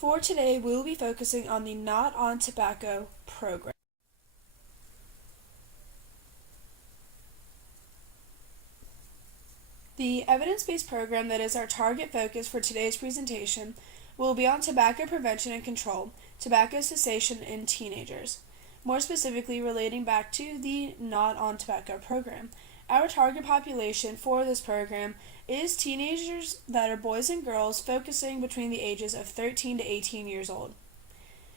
For today, we will be focusing on the Not on Tobacco program. The evidence-based program that is our target focus for today's presentation will be on tobacco prevention and control, tobacco cessation in teenagers, more specifically relating back to the Not on Tobacco program. Our target population for this program is teenagers that are boys and girls focusing between the ages of 13 to 18 years old.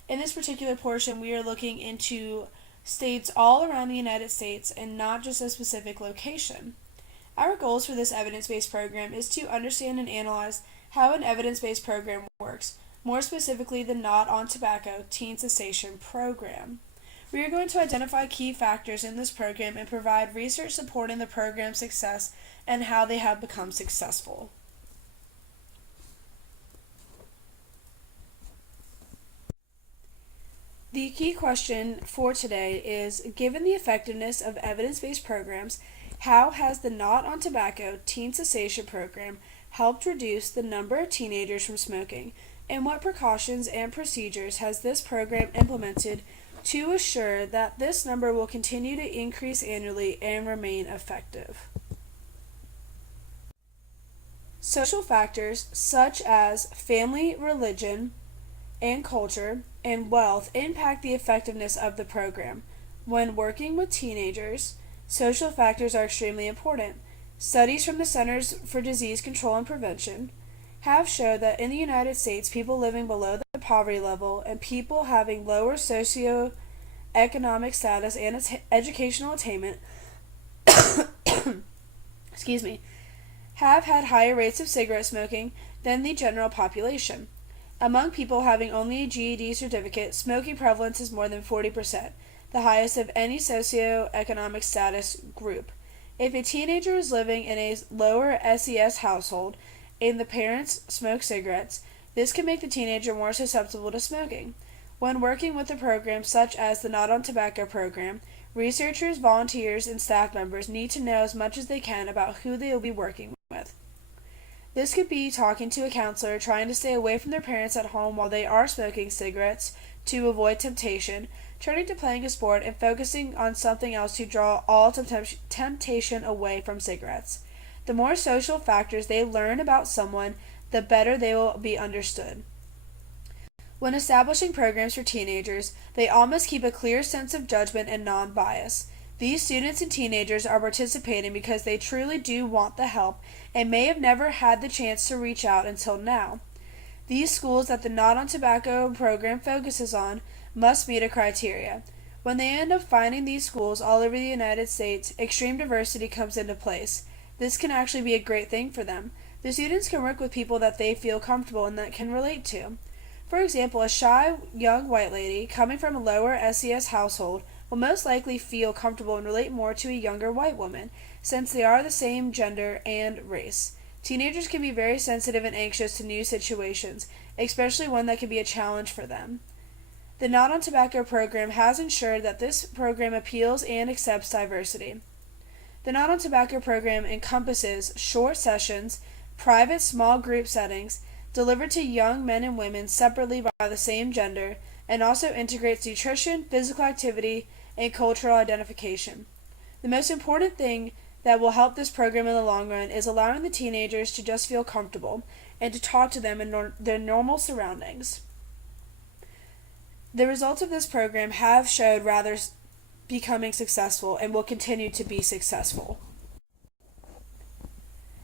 In this particular portion, we are looking into states all around the United States and not just a specific location. Our goals for this evidence-based program is to understand and analyze how an evidence-based program works, more specifically the Not on Tobacco Teen Cessation program. We are going to identify key factors in this program and provide research supporting the program's success and how they have become successful. The key question for today is, given the effectiveness of evidence-based programs, how has the Not on Tobacco Teen Cessation program helped reduce the number of teenagers from smoking, and what precautions and procedures has this program implemented to assure that this number will continue to increase annually and remain effective? Social factors such as family, religion, and culture, and wealth impact the effectiveness of the program. When working with teenagers, social factors are extremely important. Studies from the Centers for Disease Control and Prevention have shown that in the United States, people living below the poverty level and people having lower socioeconomic status and educational attainment have had higher rates of cigarette smoking than the general population. Among people having only a GED certificate, smoking prevalence is more than 40%, the highest of any socioeconomic status group. If a teenager is living in a lower SES household and the parents smoke cigarettes, this can make the teenager more susceptible to smoking. When working with a program such as the Not on Tobacco program, researchers, volunteers, and staff members need to know as much as they can about who they will be working with. This could be talking to a counselor, trying to stay away from their parents at home while they are smoking cigarettes to avoid temptation, turning to playing a sport, and focusing on something else to draw all temptation away from cigarettes. The more social factors they learn about someone, the better they will be understood. When establishing programs for teenagers, they all must keep a clear sense of judgment and non-bias. These students and teenagers are participating because they truly do want the help and may have never had the chance to reach out until now. These schools that the Not on Tobacco program focuses on must meet a criteria. When they end up finding these schools all over the United States, extreme diversity comes into place. This can actually be a great thing for them. The students can work with people that they feel comfortable and that can relate to. For example, a shy young white lady coming from a lower SES household will most likely feel comfortable and relate more to a younger white woman, since they are the same gender and race. Teenagers can be very sensitive and anxious to new situations, especially one that can be a challenge for them. The Not on Tobacco program has ensured that this program appeals and accepts diversity. The Not on Tobacco program encompasses short sessions, private small group settings, delivered to young men and women separately by the same gender, and also integrates nutrition, physical activity, and cultural identification. The most important thing that will help this program in the long run is allowing the teenagers to just feel comfortable and to talk to them in their normal surroundings. The results of this program have showed rather becoming successful and will continue to be successful.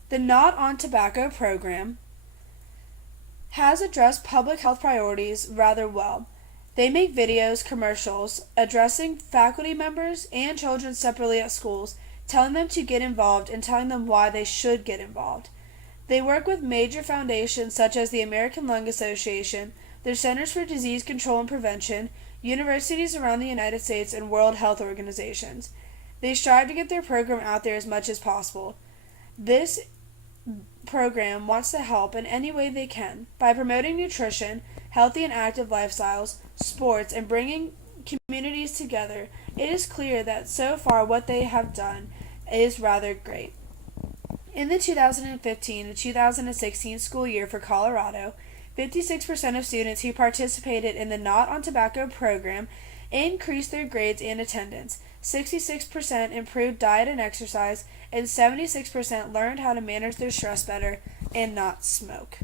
The Not on Tobacco program has addressed public health priorities rather well. They make videos, commercials, addressing faculty members and children separately at schools, telling them to get involved and telling them why they should get involved. They work with major foundations such as the American Lung Association, the Centers for Disease Control and Prevention, universities around the United States, and World Health Organizations. They strive to get their program out there as much as possible. This program wants to help in any way they can by promoting nutrition, healthy and active lifestyles, sports, and bringing communities together. It is clear that so far what they have done is rather great. In the 2015 to 2016 school year for Colorado, 56% of students who participated in the Not on Tobacco program increased their grades and attendance. 66% improved diet and exercise, and 76% learned how to manage their stress better and not smoke.